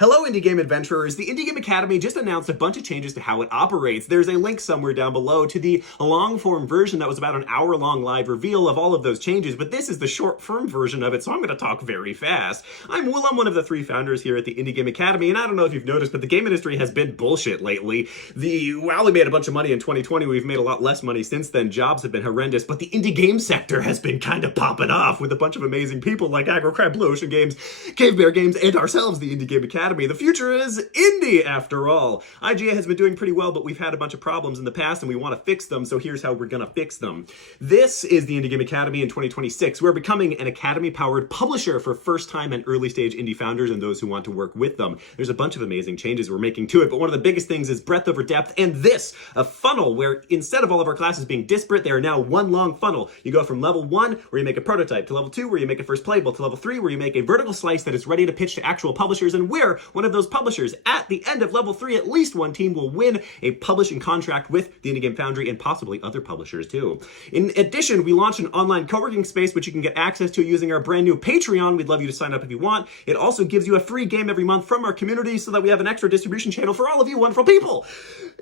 Hello, Indie Game Adventurers. The Indie Game Academy just announced a bunch of changes to how it operates. There's a link somewhere down below to the long-form version that was about an hour-long live reveal of all of those changes, but this is the short-form version of it, so I'm going to talk very fast. I'm Will, I'm one of the three founders here at the Indie Game Academy, and I don't know if you've noticed, but the game industry has been bullshit lately. While we made a bunch of money in 2020, we've made a lot less money since then. Jobs have been horrendous, but the indie game sector has been kind of popping off with a bunch of amazing people like Aggro Crab, Blue Ocean Games, Cave Bear Games, and ourselves, the Indie Game Academy. The future is indie, after all. IGA has been doing pretty well, but we've had a bunch of problems in the past, and we want to fix them, so here's how we're going to fix them. This is the Indie Game Academy in 2026. We're becoming an Academy-powered publisher for first-time and early-stage indie founders and those who want to work with them. There's a bunch of amazing changes we're making to it, but one of the biggest things is breadth over depth, and this, a funnel where instead of all of our classes being disparate, they are now one long funnel. You go from level 1, where you make a prototype, to level 2, where you make a first playable, to level 3, where you make a vertical slice that is ready to pitch to actual publishers, and we're one of those publishers. At the end of level 3, at least one team will win a publishing contract with the Indie Game Foundry and possibly other publishers too. In addition, we launched an online co-working space which you can get access to using our brand new Patreon. We'd love you to sign up if you want. It also gives you a free game every month from our community so that we have an extra distribution channel for all of you wonderful people.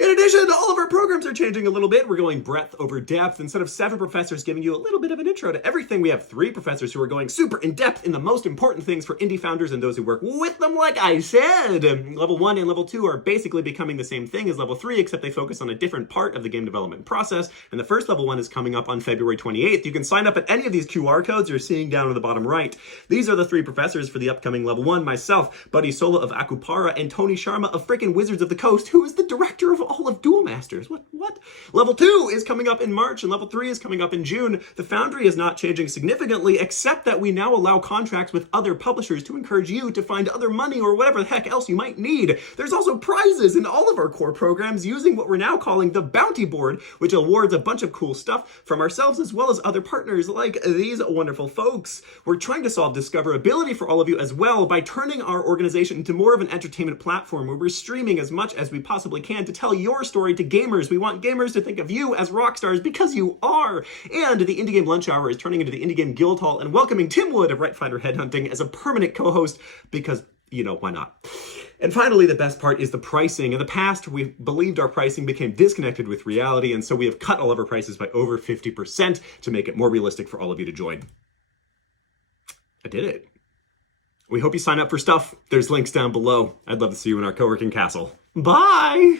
In addition, all of our programs are changing a little bit. We're going breadth over depth. Instead of 7 professors giving you a little bit of an intro to everything, we have 3 professors who are going super in depth in the most important things for indie founders and those who work with them, like I said. Level 1 and level 2 are basically becoming the same thing as level 3, except they focus on a different part of the game development process, and the first level 1 is coming up on February 28th. You can sign up at any of these QR codes you're seeing down in the bottom right. These are the 3 professors for the upcoming level 1, myself, Buddy Sola of Akupara, and Tony Sharma of frickin' Wizards of the Coast, who is the director of all of Duel Masters. What? Level 2 is coming up in March, and level 3 is coming up in June. The Foundry is not changing significantly, except that we now allow contracts with other publishers to encourage you to find other money or whatever the heck else you might need. There's also prizes in all of our core programs using what we're now calling the Bounty Board, which awards a bunch of cool stuff from ourselves as well as other partners like these wonderful folks. We're trying to solve discoverability for all of you as well by turning our organization into more of an entertainment platform where we're streaming as much as we possibly can to tell your story to gamers. We want gamers to think of you as rock stars because you are. And the Indie Game Lunch Hour is turning into the Indie Game Guildhall and welcoming Tim Wood of Right Finder Headhunting as a permanent co-host because, you know, why not? And finally, the best part is the pricing. In the past, we believed our pricing became disconnected with reality, and so we have cut all of our prices by over 50% to make it more realistic for all of you to join. I did it. We hope you sign up for stuff. There's links down below. I'd love to see you in our co-working castle. Bye!